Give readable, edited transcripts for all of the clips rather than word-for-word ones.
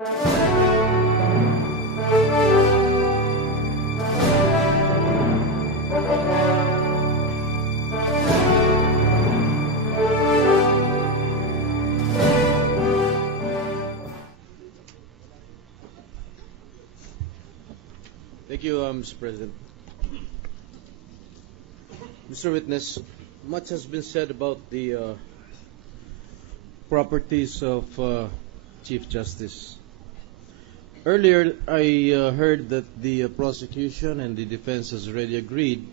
Thank you, Mr. President. Mr. Witness, much has been said about the properties of Chief Justice. Earlier, I heard that the prosecution and the defense has already agreed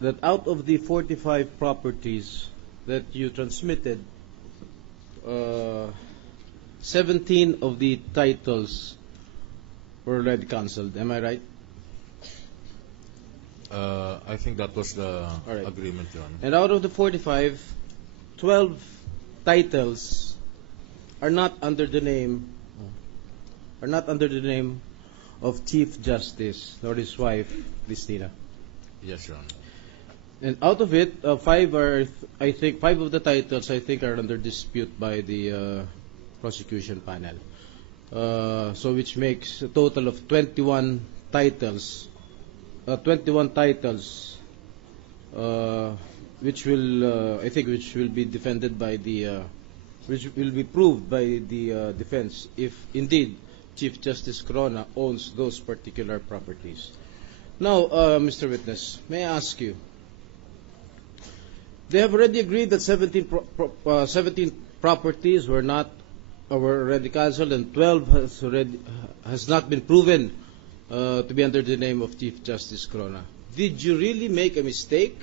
that out of the 45 properties that you transmitted, 17 of the titles were already cancelled. Am I right? I think that was the agreement, Your Honor. And out of the 45, 12 titles are not under the name of Chief Justice nor his wife, Cristina. Yes, Your Honor. And out of it, five of the titles are under dispute by the prosecution panel. So which makes a total of 21 titles. Which will be defended by which will be proved by the defense if indeed Chief Justice Corona owns those particular properties. Now, Mr. Witness, may I ask you? They have already agreed that 17 properties were already cancelled, and 12 has not been proven to be under the name of Chief Justice Corona. Did you really make a mistake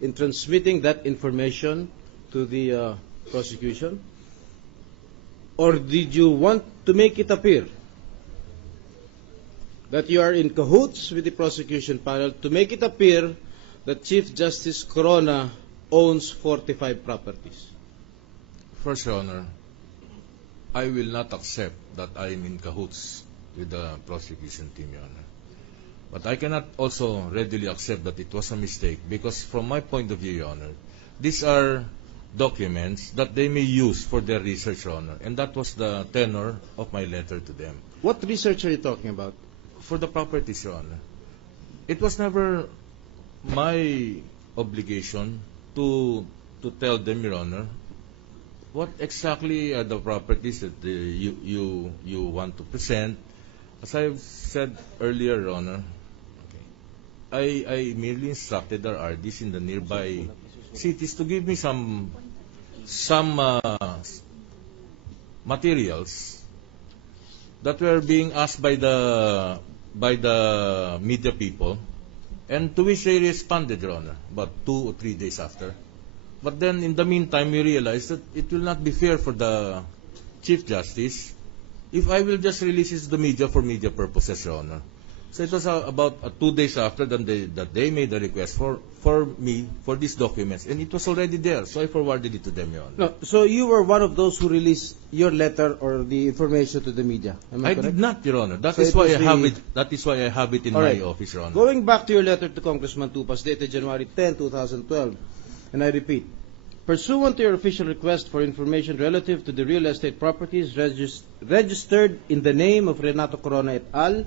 in transmitting that information to the prosecution? Or did you want to make it appear that you are in cahoots with the prosecution panel to make it appear that Chief Justice Corona owns 45 properties? First, Your Honor, I will not accept that I am in cahoots with the prosecution team, Your Honor. But I cannot also readily accept that it was a mistake because from my point of view, Your Honor, these are documents that they may use for their research, Your Honor. And that was the tenor of my letter to them. What research are you talking about? For the properties, Your Honor. It was never my obligation to tell them, Your Honor, what exactly are the properties that you want to present. As I've said earlier, Your Honor, I merely instructed our RDs in the nearby cities to give me some materials that were being asked by the media people, and to which they responded, Your Honor, about 2 or 3 days after. But then, in the meantime, we realized that it will not be fair for the Chief Justice if I will just release it to the media for media purposes, Your Honor. So it was about 2 days after that they made a request for me for these documents, and it was already there, so I forwarded it to them, Your Honor. No, so you were one of those who released your letter or the information to the media. Am I correct? Did not, Your Honor. That is why I have it. That is why I have it in my office, Your Honor. Going back to your letter to Congressman Tupas, dated January 10, 2012, and I repeat, pursuant to your official request for information relative to the real estate properties registered in the name of Renato Corona et al.,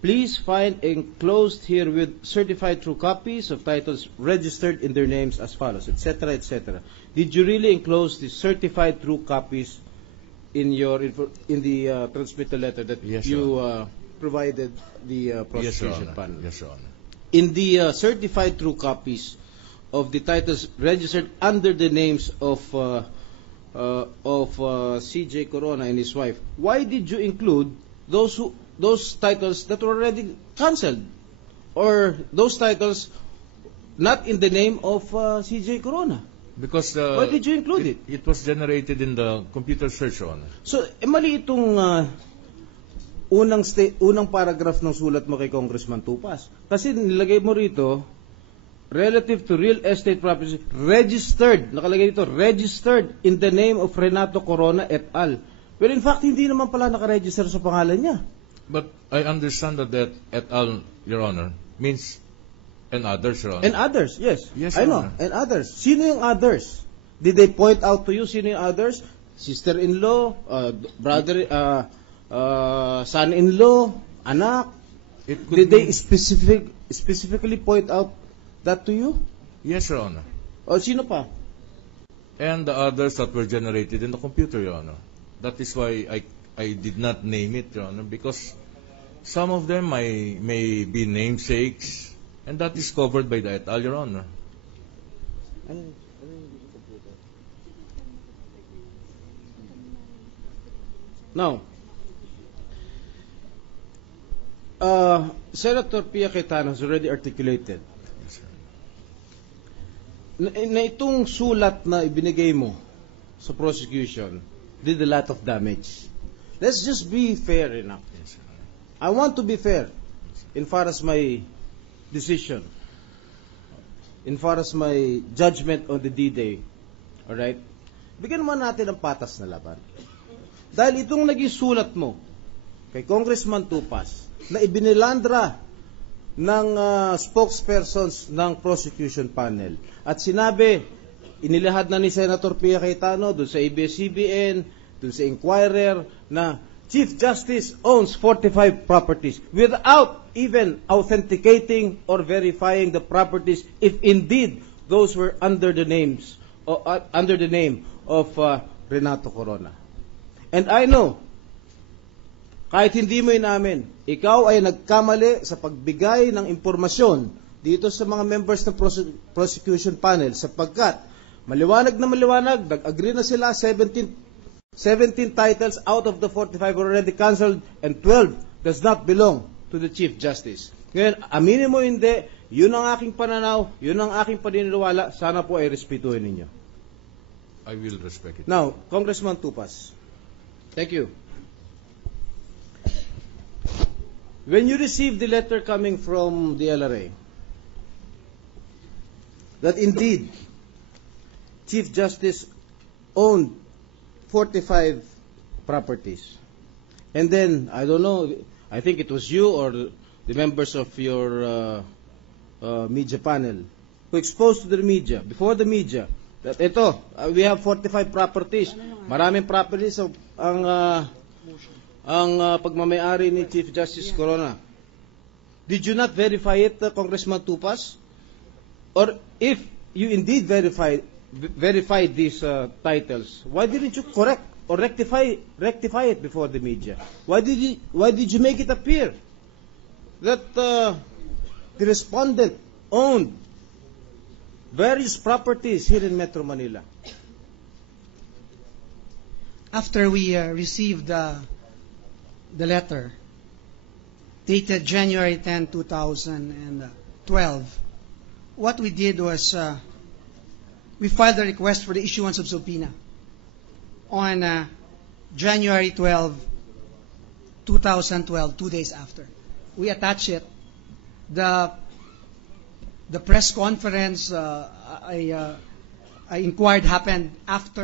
please find enclosed herewith certified true copies of titles registered in their names as follows, etc., etc. Did you really enclose the certified true copies in the transmittal letter that you provided the prosecution panel? Yes, Your Honor. In the certified true copies of the titles registered under the names of C.J. Corona and his wife, why did you include those titles that were already cancelled, or those titles not in the name of C.J. Corona? Because why did you include it? It was generated in the computer search, Your Honor. So, mali itong unang paragraph ng sulat mo kay Congressman Tupas. Kasi nilagay mo rito, relative to real estate properties registered, nakalagay dito, registered in the name of Renato Corona et al. Well, in fact, hindi naman pala nakaregister sa pangalan niya. But I understand that et al, Your Honor, means and others, Your Honor. And others, yes. Yes, I know, and others. Sino yung others? Did they point out to you sino yung others? sister-in-law, brother, son-in-law, anak? It could Did they be- specifically point out that to you? Yes, Your Honor. O sino pa? And the others that were generated in the computer, Your Honor. That is why I did not name it, Your Honor, because some of them may be namesakes, and that is covered by the et al., Your Honor. Now, Senator Pia Cayetano has already articulated Yes, sir. na itong sulat na ibinigay mo sa prosecution did a lot of damage. Let's just be fair enough. Yes, sir. I want to be fair in far as my decision, in far as my judgment on the D-Day. Alright? Bigyan naman natin ng patas na laban. Dahil itong naging sulat mo kay Congressman Tupas na ibinilandra ng spokespersons ng prosecution panel at sinabi, inilahad na ni Senator Pia Cayetano doon sa ABS-CBN, doon sa Inquirer, na Chief Justice owns 45 properties without even authenticating or verifying the properties if indeed those were under the name of Renato Corona. And I know, kahit hindi mo inamin, ikaw ay nagkamali sa pagbigay ng impormasyon dito sa mga members ng prosecution panel sapagkat maliwanag na maliwanag, nag-agree na sila, 17 titles out of the 45 were already cancelled and 12 does not belong to the Chief Justice. Ngayon, aminin mo hindi, yun ang aking pananaw, yun ang aking paniniwala, sana po ay respetuhin ninyo. I will respect it. Now, Congressman Tupas, thank you. When you received the letter coming from the LRA, that indeed Chief Justice owned 45 properties, and then, I don't know, I think it was you or the members of your media panel who exposed to the media, before the media, that ito, we have 45 properties. Maraming properties ang pagmamayari ni Chief Justice Corona. Did you not verify it, Congressman Tupas? Or if you indeed verified these titles, why didn't you correct or rectify it before the media? Why did you make it appear that the respondent owned various properties here in Metro Manila? After we received the letter dated January 10, 2012, what we did was we filed a request for the issuance of subpoena on January 12, 2012, 2 days after. We attached it. The press conference I inquired happened after